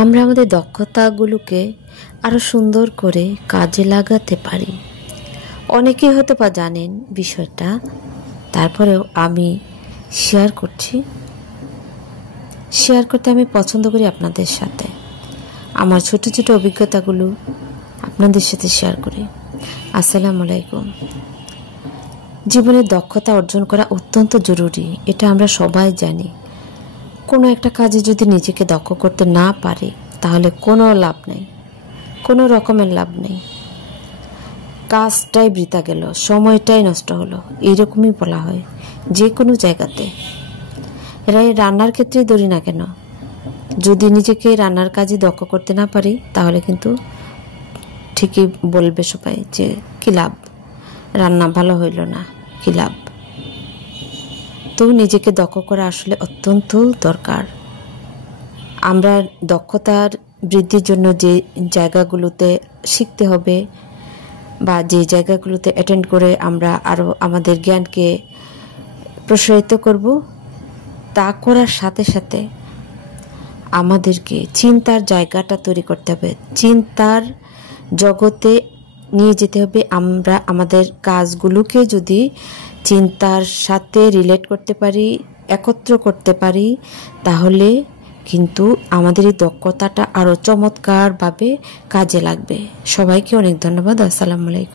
আমরা আমাদের দক্ষতাগুলোকে আরো সুন্দর করে কাজে লাগাতে পারি। অনেকেই হয়তো বা জানেন বিষয়টা, তারপরেও আমি শেয়ার করতে আমি পছন্দ করি আপনাদের সাথে। আমার ছোট ছোট অভিজ্ঞতাগুলো আপনাদের সাথে শেয়ার করি। আসসালামু আলাইকুম। জীবনে দক্ষতা অর্জন করা অত্যন্ত জরুরি, এটা আমরা সবাই জানি। কোনো একটা কাজে যদি নিজেকে দক্ষ করতে না পারি তাহলে কোনো লাভ নেই, কোনো রকমের লাভ নেই। কাজটাই বৃথা গেল, সময়টাই নষ্ট হলো, এরকমই বলা হয় যে কোনো জায়গাতে। রান্নার ক্ষেত্রে ধরি না কেন, যদি নিজেকে রান্নার কাজে দক্ষ করতে না পারি তাহলে কিন্তু ঠিকই বলবে সবাই যে কি লাভ, রান্না ভালো হইল না, কি লাভ। তো নিজেকে দক্ষ করা আসলে অত্যন্ত দরকার। আমরা দক্ষতার বৃদ্ধির জন্য যে জায়গাগুলোতে শিখতে হবে বা যে জায়গাগুলোতে অ্যাটেন্ড করে আমরা আরও আমাদের জ্ঞানকে প্রসারিত করব, তা করার সাথে সাথে আমাদেরকে চিন্তার জায়গাটা তৈরি করতে হবে, চিন্তার জগতে নিয়ে যেতে হবে। আমরা আমাদের কাজগুলোকে যদি চিন্তার সাথে রিলেট করতে পারি, একত্র করতে পারি, তাহলে কিন্তু আমাদের এই দক্ষতাটা আরো চমৎকারভাবে কাজে লাগবে। সবাইকে অনেক ধন্যবাদ। আসসালামু আলাইকুম।